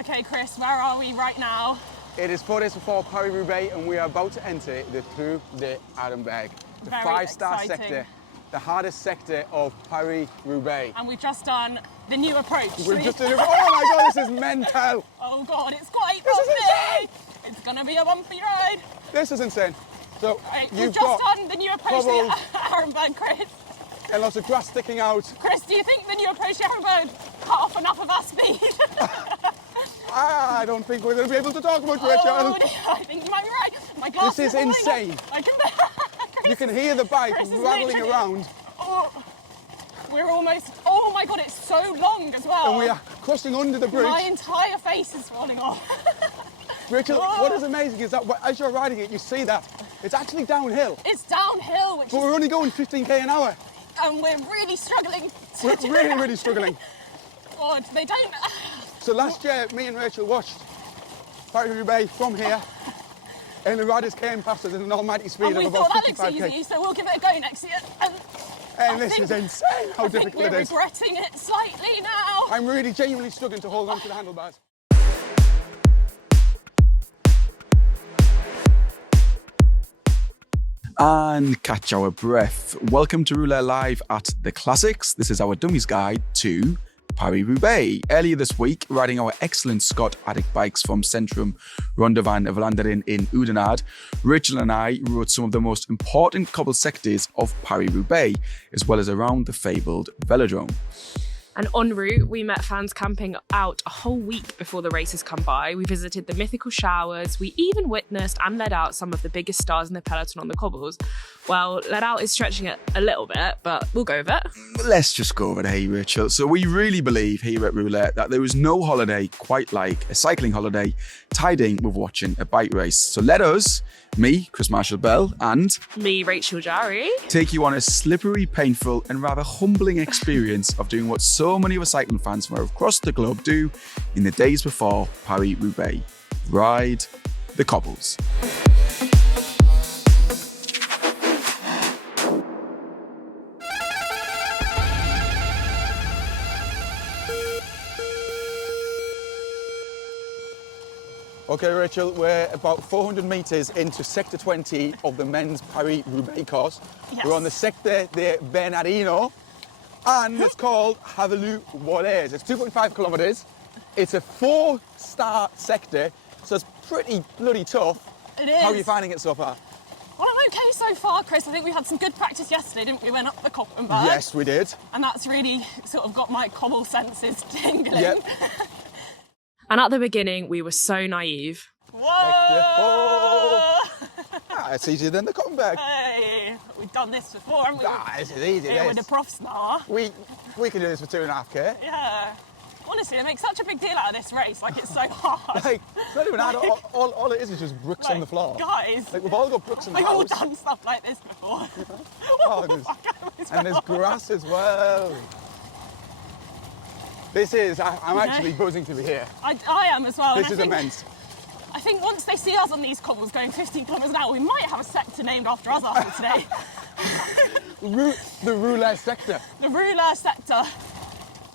Okay, Chris, where are we right now? It is 4 days before Paris-Roubaix and we are about to enter the Tour de Arenberg, the Very five-star exciting. sector, the hardest sector of Paris-Roubaix. And we've just done the new approach. We've just done it. Oh my God, this is mental. Oh God, it's quite This is bumpy. insane. It's gonna be a bumpy ride. This is insane. So Right, you've we've just got done the new approach to cobbles the Arenberg, Chris. and lots of grass sticking out. Chris, do you think the new approach to Arenberg cut off enough of our speed? I don't think we're going to be able to talk much, Rachel. Oh, I think you might be right. My glass This is falling insane. off. I can. You can hear the bike Chris is rattling literally- around Oh, we're almost. Oh my God, it's so long as well. and we are crossing under the bridge. My entire face is falling off. Rachel, what is amazing is that as you're riding it, you see that it's actually downhill. It's downhill, which But is, we're only going 15k an hour. and we're really struggling. We're really struggling. God, they don't. So last year, me and Rachel watched Paris-Roubaix from here, and the riders came past us at an almighty speed And we of about thought that looks 55k. easy, so we'll give it a go next year. And And I this think- is insane how I think difficult we're it is. regretting it slightly now. I'm really genuinely struggling to hold on to the handlebars. And catch our breath. Welcome to Rouleur Live at the Classics. This is our dummies guide to Paris-Roubaix. Earlier this week, riding our excellent Scott Attic bikes from Centrum Ronde van Vlaanderen in Oudenaarde, Rachel and I rode some of the most important cobble sectors of Paris-Roubaix, as well as around the fabled velodrome. And en route, we met fans camping out a whole week before the races come by. We visited the mythical showers. We even witnessed and led out some of the biggest stars in the peloton on the cobbles. Well, led out is stretching it a little bit, but we'll go with it. Let's just go over it, hey Rachel. So we really believe here at Rouleur that there is no holiday quite like a cycling holiday tied in with watching a bike race. So let us, me, Chris Marshall-Bell, and Me, Rachel Jary. take you on a slippery, painful and rather humbling experience of doing what so many other cycling fans from across the globe do in the days before Paris-Roubaix. Ride the cobbles. Okay, Rachel, we're about 400 metres into Sector 20 of the men's Paris-Roubaix course. Yes. We're on the Sector de Bernardino, and it's called Rouleur. It's 2.5 kilometres. It's a 4-star sector, so it's pretty bloody tough. It is. How are you finding it so far? Well, I'm okay so far, Chris. I think we had some good practice yesterday, didn't we? Went up the Koppenberg. Yes, we did. And that's really sort of got my cobble senses tingling. Yep. And at the beginning, we were so naive. Whoa! It's easier than the Koppenberg. Hey, we've done this before, haven't we? This is easy. Yeah, we're the profs now. We can do this for 2.5k. Yeah. Honestly, they make such a big deal out of this race. Like, it's so hard. Like, it's not even hard. All it is just bricks on the floor. Guys, Like, we've all got bricks in the we've all house. done stuff like this before. Oh, and there's grass as well. This is, I'm actually buzzing to be here. I am as well. This and is I think, immense. I think once they see us on these cobbles going 15 kilometres an hour, we might have a sector named after us after today. The Rouleur sector. The Rouleur sector.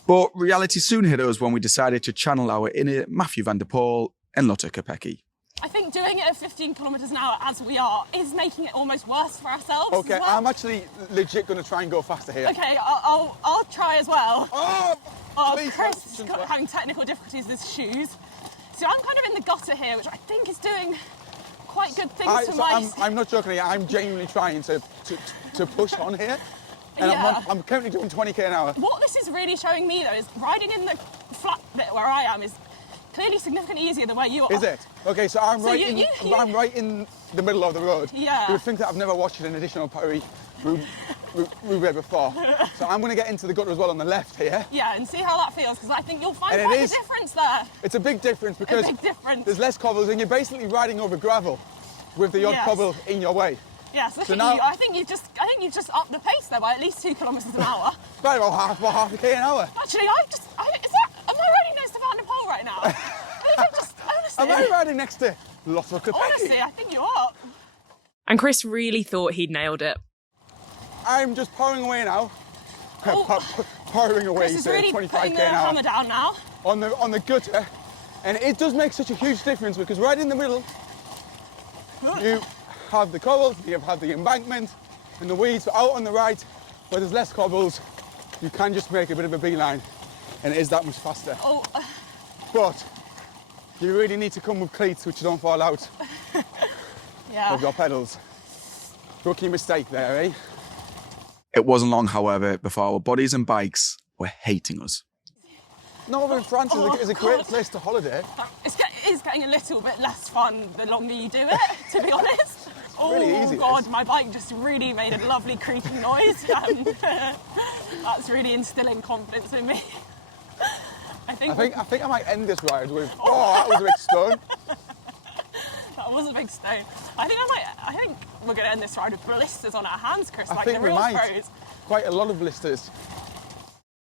But reality soon hit us when we decided to channel our inner Matthew van der Poel and Lotte Kopecky. I think doing it at 15 kilometres an hour as we are is making it almost worse for ourselves. Okay, as well. I'm actually legit going to try and go faster here. Okay, I'll try as well. Oh, please, Chris don't- is having technical difficulties with his shoes. So I'm kind of in the gutter here, which I think is doing quite good things for my... I'm not joking here. I'm genuinely trying to push on here. And Yeah. I'm currently doing 20k an hour. What this is really showing me, though, is riding in the flat bit where I am is clearly significantly easier than where you are. Is it? Okay, so I'm So right you- I'm right in the middle of the road. Yeah. You would think that I've never watched an additional Paris-Roubaix before. So I'm going to get into the gutter as well on the left here. Yeah, and see how that feels, because I think you'll find And it quite is- a difference there. It's a big difference because big difference. there's less cobbles and you're basically riding over gravel with the odd Yes. cobble in your way. Yes, look So at now- you. I think you've just upped the pace there by at least 2 kilometres an hour. About half a k an hour. Actually, am I riding next to Van der Poel right now? I think I'm just, honestly. Am I riding next to Lotte Kopecky? Honestly, I think you are. And Chris really thought he'd nailed it. I'm just powering away now. Oh. Powering away This is to really 25k putting the an hour hammer down now. on the gutter, And it does make such a huge difference because right in the middle, you have the cobbles, you have the embankment and the weeds. But out on the right, where there's less cobbles, you can just make a bit of a beeline and it is that much faster. Oh. But you really need to come with cleats which don't fall out of your pedals. Rookie mistake there, eh? It wasn't long, however, before our bodies and bikes were hating us. Northern France is a great place to holiday. It is getting a little bit less fun the longer you do it, to be honest. Really easy, God, my bike just really made a lovely creaking noise, and that's really instilling confidence in me. I think I might end this ride with, that was a big stone. That was a big stone. I think we're going to end this ride with blisters on our hands, Chris, like the real pros. Quite a lot of blisters.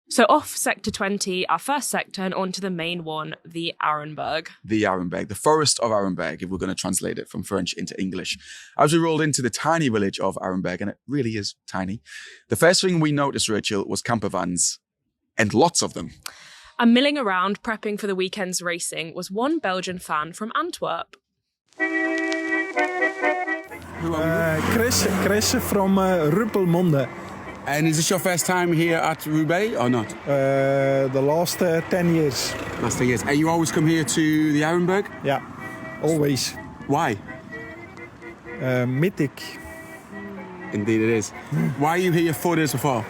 So off Sector 20, our first sector, and onto the main one, the Arenberg. The Arenberg, the forest of Arenberg, if we're going to translate it from French into English. As we rolled into the tiny village of Arenberg, and it really is tiny, the first thing we noticed, Rachel, was camper vans, and lots of them. And milling around, prepping for the weekend's racing, was one Belgian fan from Antwerp. Who are you? Chris from Ruppelmonde. And is this your first time here at Roubaix or not? The last 10 years. Last 10 years. And you always come here to the Arenberg? Yeah, always. Why? Mythic. Indeed it is. Why are you here 4 days before?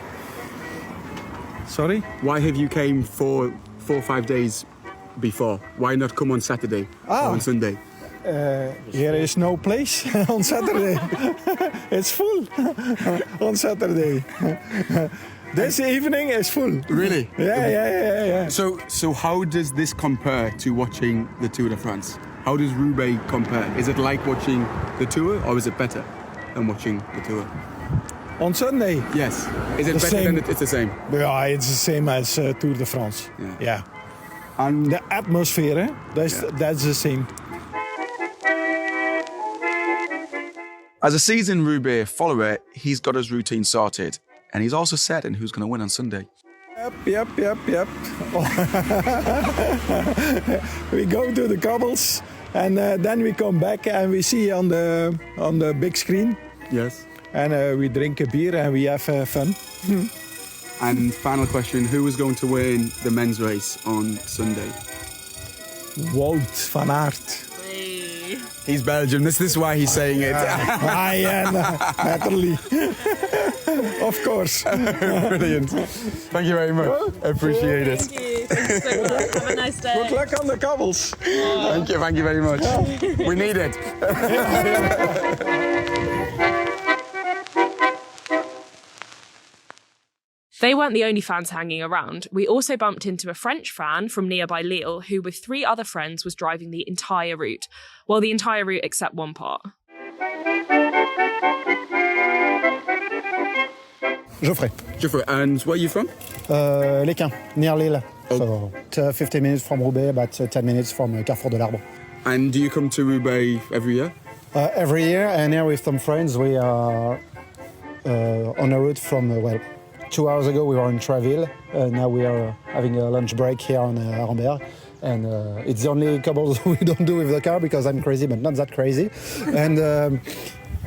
Sorry? Why have you came 4 or 5 days before? Why not come on Saturday or on Sunday? Here is no place on Saturday. It's full on Saturday. This evening is full. Really? Yeah. So how does this compare to watching the Tour de France? How does Roubaix compare? Is it like watching the Tour or is it better than watching the Tour? On Sunday? Yes. Is it better same. than it's the same? Yeah, it's the same as Tour de France. Yeah. And the atmosphere, that's the same. as a seasoned Roubaix follower, he's got his routine sorted. And he's also certain who's going to win on Sunday. Yep. We go to the cobbles and then we come back and we see on the big screen. Yes. And we drink a beer and we have fun. And final question, who is going to win the men's race on Sunday? Wout van Aert. He's Belgian, this is why he's saying it. Naturally. Of course. Brilliant. Thank you very much. I appreciate it. Thank you. Thank you so much. Have a nice day. Good luck on the cobbles. Thank you very much. We need it. They weren't the only fans hanging around. We also bumped into a French fan from nearby Lille who, with 3 other friends, was driving the entire route. Well, the entire route except one part. Geoffrey. And where are you from? Lesquin, near Lille. Oh. So 15 minutes from Roubaix, but 10 minutes from Carrefour de l'Arbre. And do you come to Roubaix every year? Every year, and here with some friends, we are on a route from, 2 hours ago we were in Traville. Now we are having a lunch break here on Arenberg. And it's the only cobbles we don't do with the car because I'm crazy, but not that crazy. And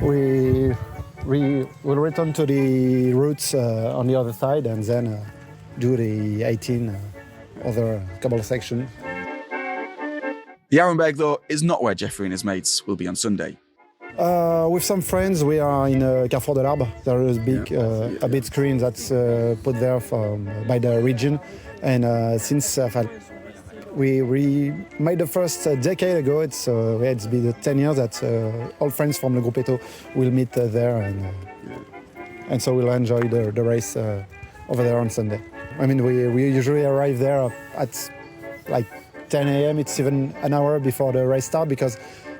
we will return to the routes on the other side and then do the 18 other cobble section. The Arenberg, though, is not where Jeffrey and his mates will be on Sunday. With some friends, we are in Carrefour de l'Arbre. There is a big screen that's put there by the region. And since we made the first decade ago, it's been 10 years that all friends from Le Gruppetto will meet there. And so we'll enjoy the race over there on Sunday. I mean, we usually arrive there at like 10 a.m. It's even an hour before the race starts because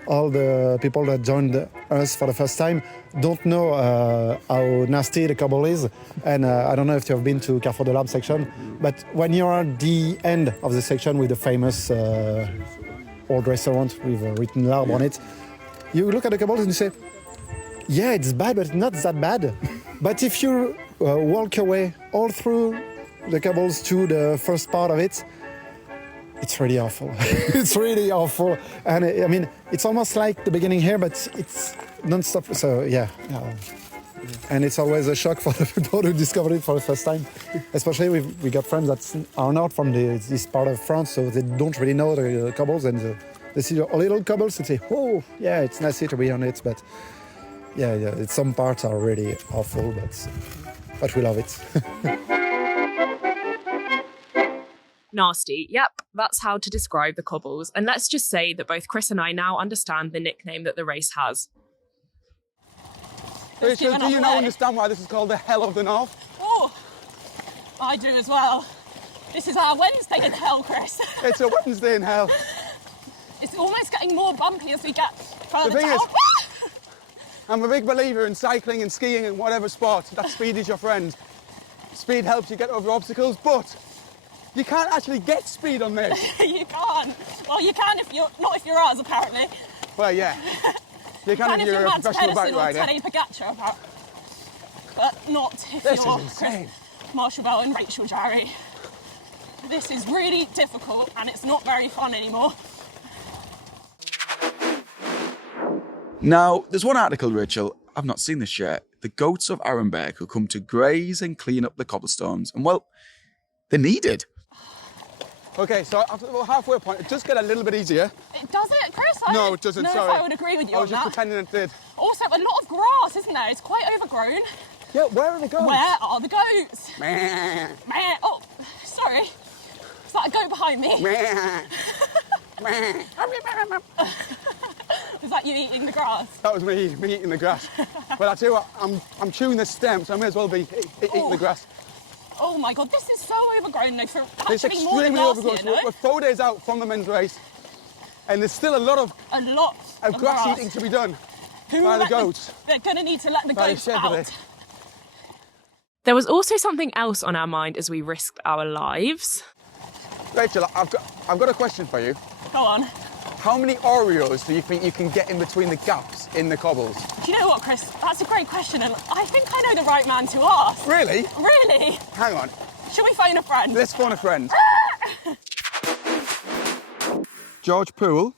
all the people that joined us for the first time don't know how nasty the cobble is. And I don't know if you have been to Carrefour de l'Arbre section, but when you're at the end of the section with the famous old restaurant with written L'Arbre on it, you look at the cobbles and you say, yeah, it's bad, but not that bad. But if you walk away all through the cobbles to the first part of it, It's really awful. It's really awful. And I mean, it's almost like the beginning here, but it's non-stop. So yeah. And it's always a shock for the people who discovered it for the first time. Especially we got friends that are not from this part of France, so they don't really know the cobbles, and they see a little cobbles and say, oh, yeah, it's nice to be on it. But yeah, some parts are really awful, but we love it. Nasty. Yep, that's how to describe the cobbles. And let's just say that both Chris and I now understand the nickname that the race has. Rachel, do you now understand why this is called the Hell of the North? Oh, I do as well. This is our Wednesday in hell, Chris. It's a Wednesday in hell. It's almost getting more bumpy as we get further The thing down. is, I'm a big believer in cycling and skiing and whatever sport, that speed is your friend. Speed helps you get over obstacles, but you can't actually get speed on this. You can't. Well, you can not if you're us, apparently. Well, yeah. You can if you're a professional bike rider. Teddy Pogacar, but not if This you're is insane. Marshall Bell and Rachel Jary. This is really difficult and it's not very fun anymore. Now, there's one article, Rachel, I've not seen this yet. The goats of Arenberg who come to graze and clean up the cobblestones. And well, they're needed. Okay, so after the halfway point, it does get a little bit easier. It does it, Chris? No, it doesn't, know sorry. if I would agree with you I was on just that. pretending it did. Also, a lot of grass, isn't there? It's quite overgrown. Yeah, where are the goats? Where are the goats? Meh. Meh. Oh, sorry. Is that a goat behind me? Meh. Meh. Was that you eating the grass? That was me eating the grass. But I tell you what, I'm chewing the stem, so I may as well be eating the grass. Oh my God, this is so overgrown though, for It's actually more than extremely last overgrown. year, no? We're 4 days out from the men's race, and there's still a lot of grass eating to be done by the goats. They're going to need to let the goats out. There was also something else on our mind as we risked our lives. Rachel, I've got a question for you. Go on. How many Oreos do you think you can get in between the gaps in the cobbles? Do you know what, Chris? That's a great question, and I think I know the right man to ask. Really? Really? Hang on. Shall we phone a friend? Let's phone a friend. George Poole,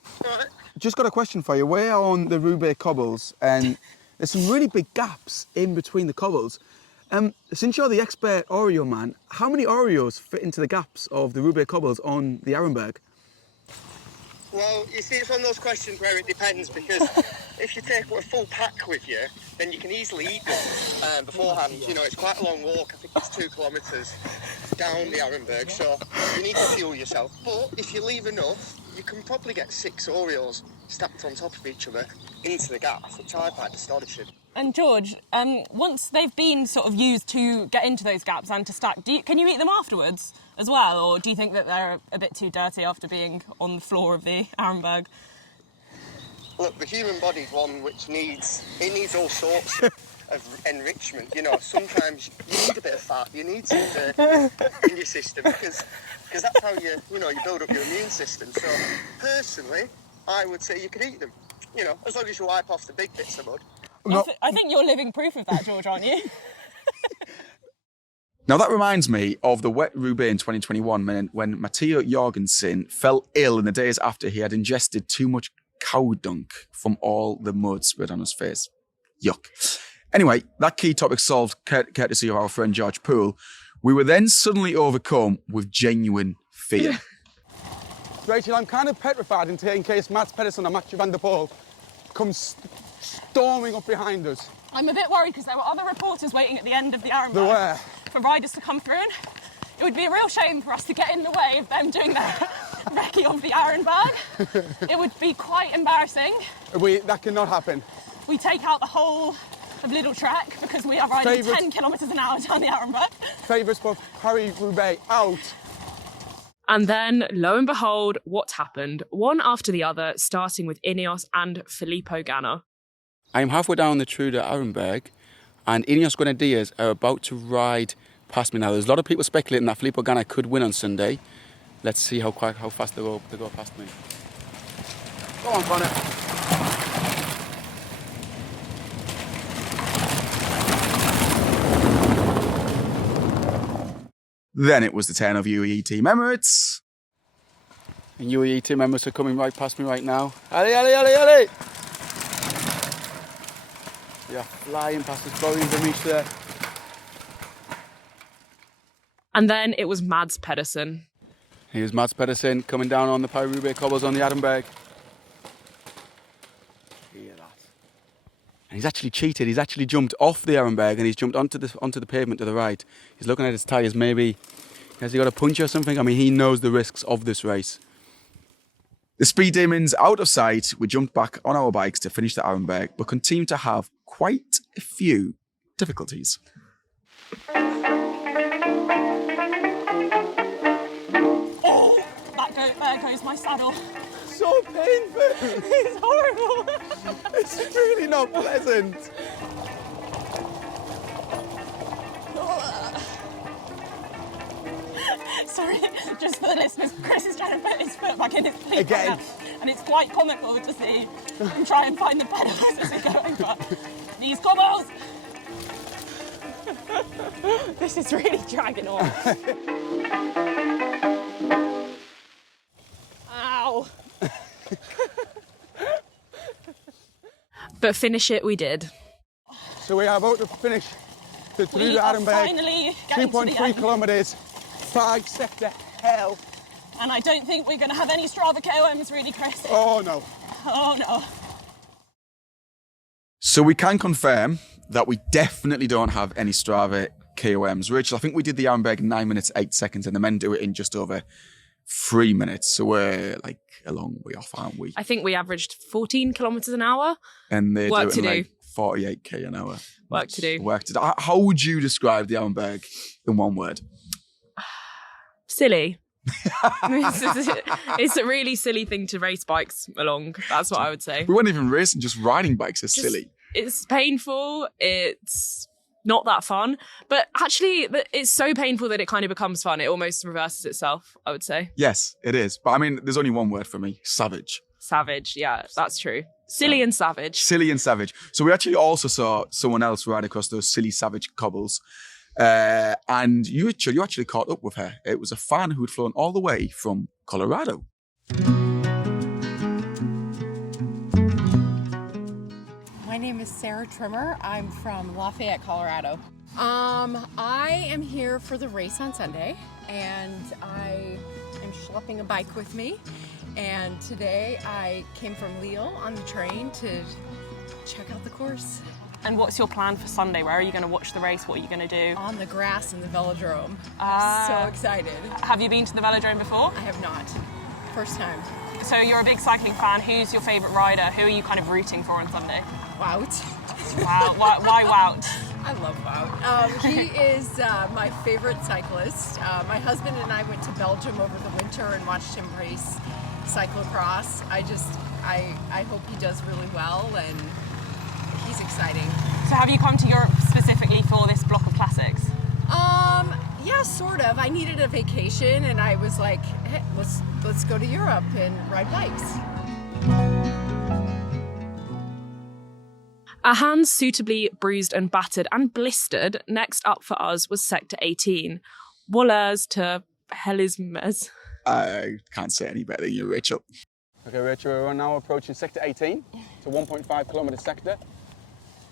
just got a question for you. We're on the Roubaix cobbles, and there's some really big gaps in between the cobbles. Since you're the expert Oreo man, how many Oreos fit into the gaps of the Roubaix cobbles on the Arenberg? Well, you see, it's one of those questions where it depends, because if you take a full pack with you, then you can easily eat them beforehand. You know, it's quite a long walk. I think it's 2 kilometres down the Arenberg, so you need to fuel yourself. But if you leave enough, you can probably get 6 Oreos stacked on top of each other into the gap, which I find astonishing. And George, once they've been sort of used to get into those gaps and to stack, can you eat them afterwards as well, or do you think that they're a bit too dirty after being on the floor of the Arenberg? Look, the human body's one which needs all sorts of enrichment. You know, sometimes you need a bit of fat, you need some dirt in your system, because that's how you build up your immune system. So personally, I would say you could eat them. You know, as long as you wipe off the big bits of mud. I think you're living proof of that, George, aren't you? Now that reminds me of the wet Roubaix in 2021 when Matteo Jorgensen fell ill in the days after he had ingested too much cow dunk from all the mud spread on his face. Yuck. Anyway, that key topic solved courtesy of our friend George Poole. We were then suddenly overcome with genuine fear. Rachel, I'm kind of petrified in case Mats Pedersen or Mathieu van der Poel comes storming up behind us. I'm a bit worried because there were other reporters waiting at the end of the Arenberg. There were. For riders to come through. It would be a real shame for us to get in the way of them doing their recce of the Arenberg. It would be quite embarrassing. That cannot happen. We take out the whole of Little Track because we are riding 10 kilometres an hour down the Arenberg. Favourites for Paris-Roubaix out. And then, lo and behold, what happened? One after the other, starting with Ineos and Filippo Ganna. I am halfway down the True de Arenberg, and Ineos Grenadiers are about to ride past me now. There's a lot of people speculating that Filippo Ganna could win on Sunday. Let's see how fast they go past me. Go on, Connor. Then it was the turn of UAE Team Emirates. And UAE team members are coming right past me right now. Ali, Ali, Ali, Ali! They are flying past us, Chloe and Dimitri there. And then it was Mads Pedersen. Here's Mads Pedersen coming down on the Paris-Roubaix cobbles on the Arenberg. Hear that. And he's actually cheated. He's actually jumped off the Arenberg and he's jumped onto the pavement to the right. He's looking at his tyres. Maybe has he got a punch or something? I mean, he knows the risks of this race. The speed demons out of sight, we jumped back on our bikes to finish the Arenberg, but continued to have quite a few difficulties. Oh, there goes my saddle. So painful. It's horrible. It's really not pleasant. Sorry, just for the listeners, Chris is trying to put his foot back in his feet Again. right now, and it's quite comical to see him try and find the pedals as we go over these cobbles. This is really dragging on. Ow. But finish it we did. So we are about to finish through We the are Arenberg. finally getting to the 2.3 end. kilometres. 5 sector hell. And I don't think we're going to have any Strava KOMs really, Chris. Oh no. Oh no. So we can confirm that we definitely don't have any Strava KOMs. Rachel, I think we did the Arenberg in 9 minutes, 8 seconds, and the men do it in just over 3 minutes. So we're like a long way off, aren't we? I think we averaged 14 kilometres an hour. And they Work do it to in do. like 48k an hour. Work to do. Work to do. How would you describe the Arenberg in one word? Silly. It's a really silly thing to race bikes along. That's what I would say. We weren't even racing, just riding bikes is silly. It's painful. It's not that fun. But actually, it's so painful that it kind of becomes fun. It almost reverses itself, I would say. Yes, it is. But I mean, there's only one word for me. Savage. Savage. Yeah, that's true. Silly and savage. Silly and savage. So we actually also saw someone else ride across those silly, savage cobbles. And you actually caught up with her. It was a fan who'd flown all the way from Colorado. My name is Sarah Trimmer. I'm from Lafayette, Colorado. I am here for the race on Sunday, and I am schlepping a bike with me. And today I came from Lille on the train to check out the course. And what's your plan for Sunday? Where are you going to watch the race? What are you going to do? On the grass in the velodrome. I'm so excited. Have you been to the velodrome before? I have not. First time. So you're a big cycling fan. Who's your favourite rider? Who are you kind of rooting for on Sunday? Wout. Wow. Why Wout? I love Wout. He is my favorite cyclist. My husband and I went to Belgium over the winter and watched him race cyclocross. I hope he does really well, and he's exciting. So have you come to Europe specifically for this block of classics? Yeah, sort of. I needed a vacation, and I was like, hey, let's go to Europe and ride bikes. Our hands suitably bruised and battered and blistered, next up for us was Sector 18. Rouleurs to Helismes. I can't say any better than you, Rachel. Okay, Rachel, we're now approaching sector 18. It's a 1.5 kilometre sector.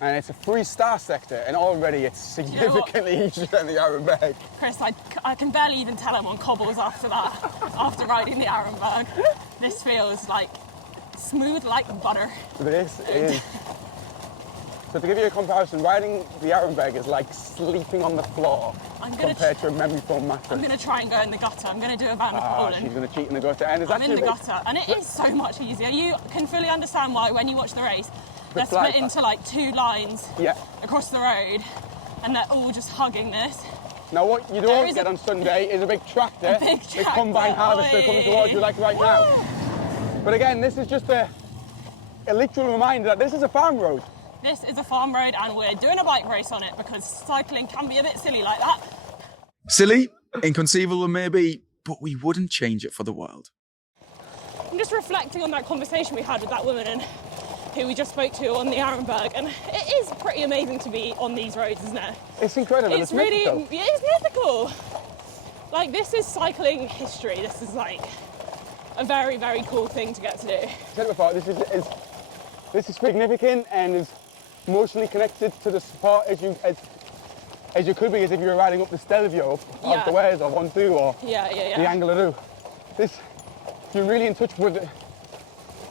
And it's a 3-star sector, and already it's significantly easier than the Arenberg. Chris, I can barely even tell I'm on cobbles after that, after riding the Arenberg. This feels like smooth like butter. This is. So to give you a comparison, riding the Arenberg is like sleeping on the floor compared to a memory foam mattress. I'm going to try and go in the gutter. I'm going to do a Van der Polen. She's going to cheat in the gutter. And it's I'm in the actually gutter, and it is so much easier. You can fully understand why when you watch the race, they're split into like 2 lines across the road, and they're all just hugging this. Now what you don't get on Sunday is a big tractor, a combine harvester coming towards you like right now. But again, this is just a literal reminder that this is a farm road. This is a farm road, and we're doing a bike race on it because cycling can be a bit silly like that. Silly, inconceivable maybe, but we wouldn't change it for the world. I'm just reflecting on that conversation we had with that woman and who we just spoke to on the Arenberg, and it is pretty amazing to be on these roads, isn't it? It's incredible. It's really, mythical. it is mythical. Like, this is cycling history. This is like a very, very cool thing to get to do. I said it before, this is significant and is emotionally connected to the sport as you could be as if you were riding up the Stelvio of the Wares or 1-2 or the Angleroo. You're really in touch with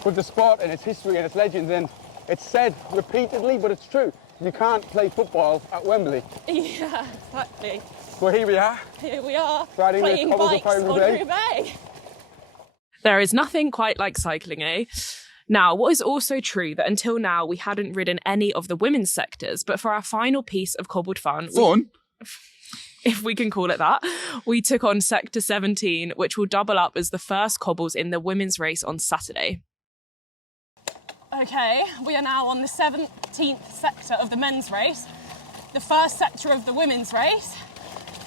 the sport and its history and its legends, and it's said repeatedly, but it's true. You can't play football at Wembley. Yeah, exactly. Well, here we are. Here we are, riding playing the cobbles bikes of Paris-Roubaix. on Roubaix. There is nothing quite like cycling, eh? Now, what is also true that until now we hadn't ridden any of the women's sectors, but for our final piece of cobbled fun, if we can call it that, we took on Sector 17, which will double up as the first cobbles in the women's race on Saturday. Okay, we are now on the 17th sector of the men's race, the first sector of the women's race.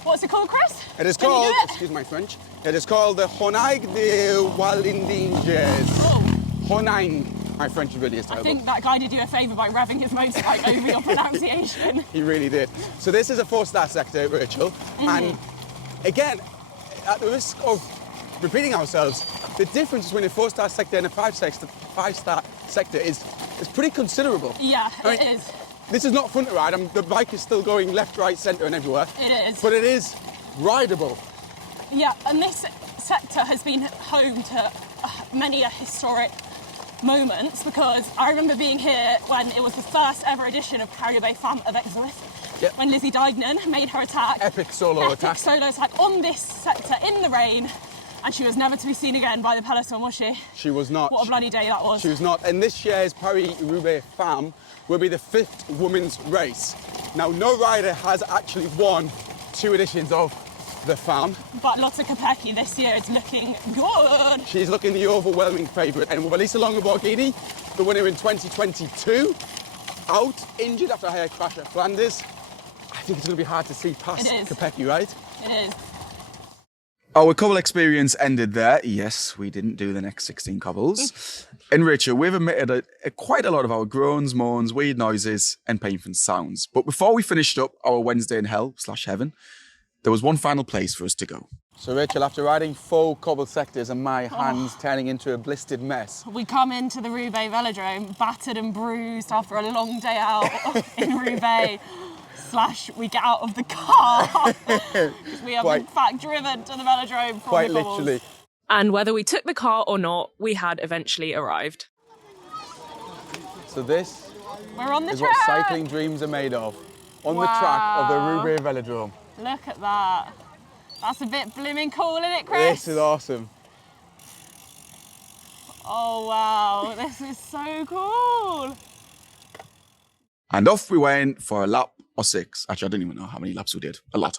What's it called, Chris? It is called, excuse my French, it is called the Honaig de Walindinges. Oh. Honaig. My French really is terrible. I think that guy did you a favour by revving his motorbike over your pronunciation. He really did. So this is a 4-star sector, Rachel, and again, at the risk of repeating ourselves, the difference between a 4-star sector and a 5-star sector is pretty considerable. Yeah, it is. This is not fun to ride. The bike is still going left, right, centre and everywhere. It is. But it is rideable. Yeah, and this sector has been home to many a historic moments, because I remember being here when it was the first ever edition of Paris-Roubaix Femme avec Zurich, when Lizzie Deignan made her attack. Epic solo attack on this sector in the rain, and she was never to be seen again by the peloton, was she? She was not. What a bloody day that was. She was not. And this year's Paris-Roubaix Femme will be the 5th women's race. Now, no rider has actually won 2 editions of the Femme. But Lotte Kopecky this year is looking good. She's looking the overwhelming favourite. And with Elisa Longo-Borghini, the winner in 2022, out, injured after a hair crash at Flanders, I think it's going to be hard to see past Kopecky, right? It is. Our cobble experience ended there. Yes, we didn't do the next 16 cobbles. And Rachel, we've omitted quite a lot of our groans, moans, weird noises and painful sounds. But before we finished up our Wednesday in hell/heaven, there was one final place for us to go. So Rachel, after riding 4 cobble sectors and my hands turning into a blistered mess, we come into the Roubaix velodrome battered and bruised after a long day out in Roubaix. We get out of the car. We have in fact driven to the velodrome from quite the cobbles. literally. And whether we took the car or not, we had eventually arrived. So this We're on the is track. what cycling dreams are made of. On the track of the Roubaix velodrome. Look at that. That's a bit blooming cool, isn't it, Chris? This is awesome. Oh wow, this is so cool. And off we went for a lap or 6. Actually, I don't even know how many laps we did. A lot.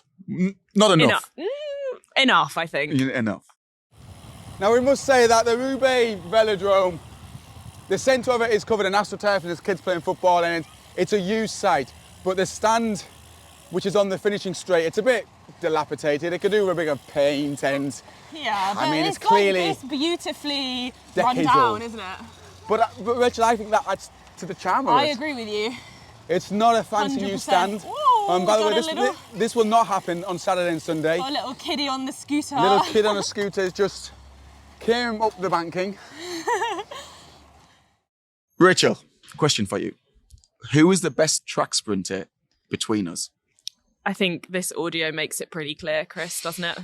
Not enough. Enough, I think. Enough. Now we must say that the Roubaix velodrome, the centre of it is covered in astroturf and there's kids playing football, and it's a used site. But the stand, which is on the finishing straight, it's a bit dilapidated. It could do with a bit of paint and... Yeah, but I mean, it's like clearly this beautifully run down, old. isn't it? But Rachel, I think that adds to the charm of it. I agree with you. It's not a fancy new 100%. stand. Ooh, By the way, this will not happen on Saturday and Sunday. Got a little kiddie on the scooter. Little kid on a scooter is just carrying up the banking. Rachel, question for you. Who is the best track sprinter between us? I think this audio makes it pretty clear, Chris, doesn't it?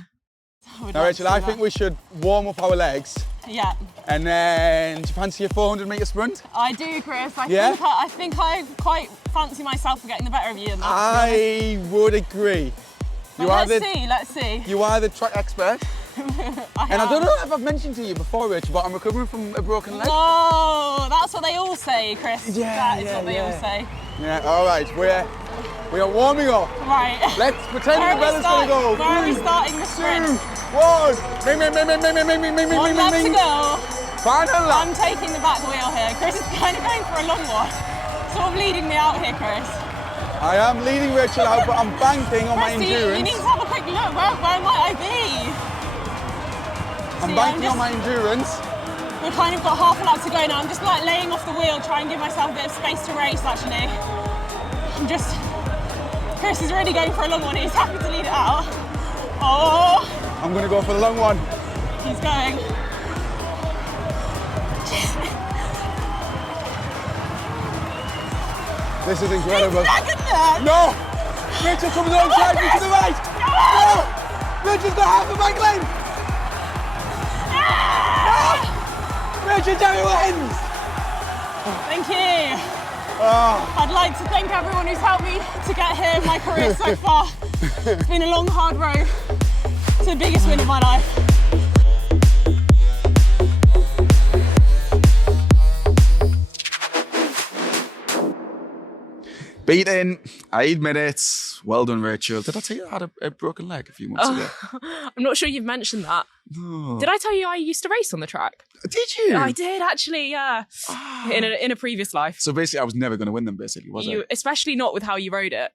Now, Rachel, I think we should warm up our legs. Yeah. And then, do you fancy a 400-metre sprint? I do, Chris. I think I quite fancy myself for getting the better of you in that. I would agree. Let's see. You are the track expert. I don't know if I've mentioned to you before, Rachel, but I'm recovering from a broken leg. No, that's what they all say, Chris. Yeah, that is what they all say. Yeah, all right, we are warming up. Right. Let's pretend the bell is going to go. Where are we starting the sprint? 2, 1. Ming, ming, ming, ming, ming, ming, ming, ming, ming, One lap to go. Final lap. I'm taking the back wheel here. Chris is kind of going for a long one. Sort of leading me out here, Chris. I am leading Rachel out, but I'm banking on my endurance. You need to have a quick look. Where might I be? I'm banking on my endurance. We've kind of got half a lap to go now. I'm just like laying off the wheel, trying to give myself a bit of space to race, actually. Chris is really going for a long one. He's happy to lead it out. Oh! I'm going to go for the long one. He's going. This is incredible. Second No! Rachel comes alongside me to the right! No! Rachel's got half the bike lane! No! Rachel, Jary wins! Thank you. I'd like to thank everyone who's helped me to get here in my career so far. It's been a long, hard road to the biggest win of my life. Beaten, I admit it. Well done, Rachel. Did I tell you I had a broken leg a few months ago? I'm not sure you've mentioned that. No. Did I tell you I used to race on the track? Did you? I did, actually, yeah. In a previous life. So basically, I was never going to win them, basically, was I? Especially not with how you rode it.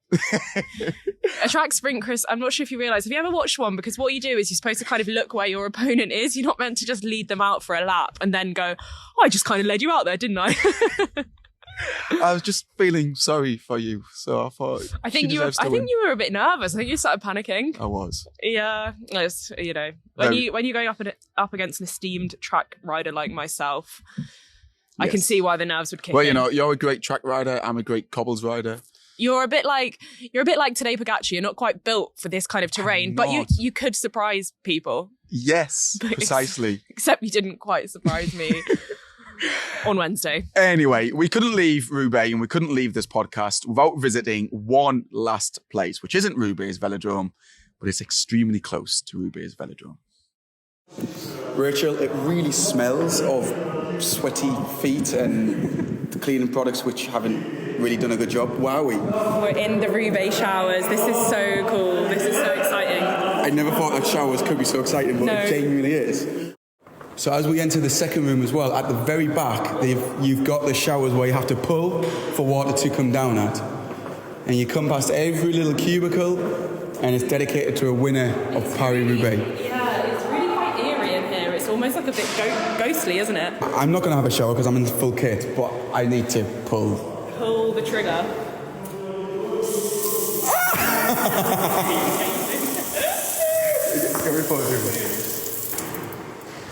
A track sprint, Chris, I'm not sure if you realise. Have you ever watched one? Because what you do is you're supposed to kind of look where your opponent is. You're not meant to just lead them out for a lap and then go, oh, I just kind of led you out there, didn't I? I was just feeling sorry for you, so I thought. I think you were a bit nervous. I think you started panicking. I was. Yeah, it's, when you're going up against an esteemed track rider like myself, yes. I can see why the nerves would kick. Well, you're a great track rider. I'm a great cobbles rider. You're a bit like Tadej Pogacar. You're not quite built for this kind of terrain, but you could surprise people. Yes, precisely. Except you didn't quite surprise me. On Wednesday. Anyway, we couldn't leave Roubaix and we couldn't leave this podcast without visiting one last place, which isn't Roubaix velodrome, but it's extremely close to Roubaix velodrome. Rachel, it really smells of sweaty feet and the cleaning products which haven't really done a good job. Wowie. We're in the Roubaix showers. This is so cool. This is so exciting. I never thought that showers could be so exciting, but it genuinely is. So as we enter the second room as well, at the very back, you've got the showers where you have to pull for water to come down at. And you come past every little cubicle, and it's dedicated to a winner of Paris-Roubaix. Yeah, it's really quite eerie in here. It's almost like a bit ghostly, isn't it? I'm not going to have a shower because I'm in full kit, but I need to pull. Pull the trigger.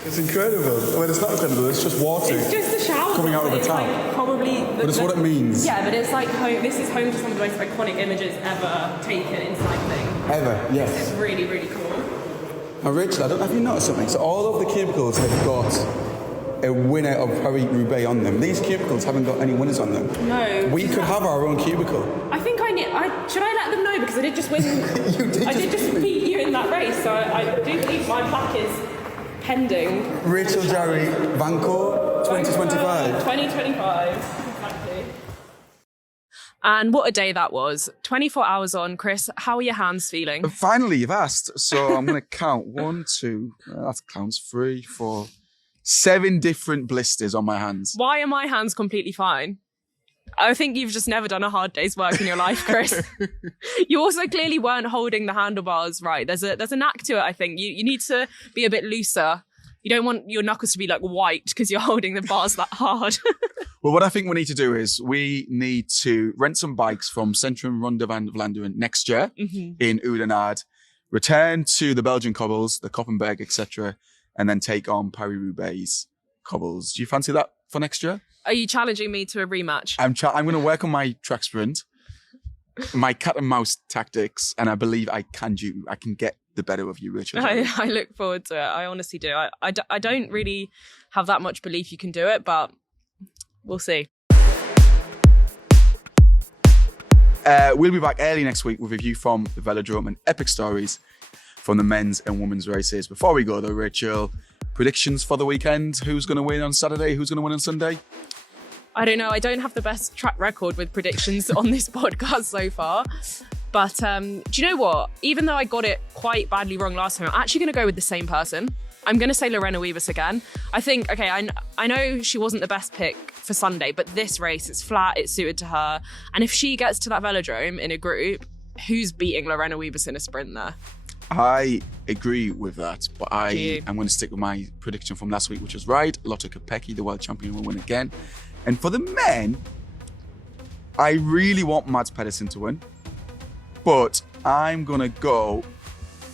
It's incredible. Well, it's not incredible. It's just water. It's just a shower coming out of a tap. Like probably. But it's what it means. Yeah, but it's like home. This is home to some of the most iconic images ever taken in cycling. Ever, yes. It's really, really cool. Now, Rachel, I don't know if you noticed something. So all of the cubicles have got a winner of Paris-Roubaix on them. These cubicles haven't got any winners on them. No. We could have our own cubicle. I think should I let them know, because I did just win. I did just beat you in that race, so I do believe my plaque is pending. Rachel Jary, Vancouver 2025. 2025, exactly. And what a day that was. 24 hours on. Chris, how are your hands feeling? Finally, you've asked. So I'm going to count 1, 2, that counts 3, 4, 7 different blisters on my hands. Why are my hands completely fine? I think you've just never done a hard day's work in your life, Chris. You also clearly weren't holding the handlebars right. There's a knack to it, I think. You need to be a bit looser. You don't want your knuckles to be like white because you're holding the bars that hard. Well, what I think we need to do is we need to rent some bikes from Centrum Ronde van Vlaanderen next year in Oudenaarde, return to the Belgian cobbles, the Koppenberg, etc., and then take on Paris-Roubaix cobbles. Do you fancy that for next year? Are you challenging me to a rematch? I'm going to work on my track sprint, my cat and mouse tactics, and I believe I can get the better of you, Richard. I look forward to it. I honestly do. I don't really have that much belief you can do it, but we'll see. We'll be back early next week with a view from the velodrome and epic stories from the men's and women's races. Before we go though, Rachel, predictions for the weekend? Who's going to win on Saturday? Who's going to win on Sunday? I don't know. I don't have the best track record with predictions on this podcast so far. But do you know what? Even though I got it quite badly wrong last time, I'm actually going to go with the same person. I'm going to say Lorena Wiebes again. I think, okay, I know she wasn't the best pick for Sunday, but this race, it's flat, it's suited to her. And if she gets to that velodrome in a group, who's beating Lorena Wiebes in a sprint there? I agree with that, but I'm going to stick with my prediction from last week, which was right. Lotte Kopecky, the world champion, will win again. And for the men, I really want Mads Pedersen to win, but I'm going to go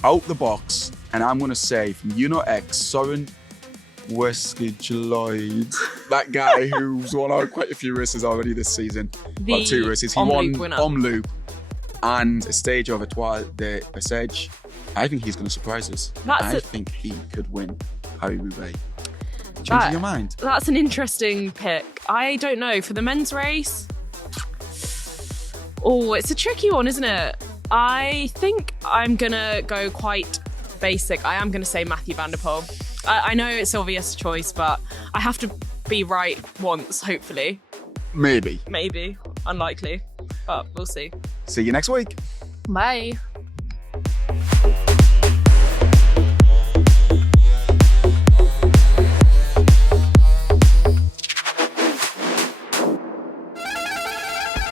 out the box and I'm going to say from Uno X, Søren Whiskey Lloyd, that guy who's won out quite a few races already this season. Well, 2 races. He won Omloop and a stage of Etoile de Bessèges. I think he's going to surprise us. I think he could win Paris-Roubaix. Changing your mind? That's an interesting pick. I don't know. For the men's race, it's a tricky one, isn't it? I think I'm going to go quite basic. I am going to say Mathieu van der Poel. I know it's obvious choice, but I have to be right once, hopefully. Maybe. Unlikely, but we'll see. See you next week. Bye.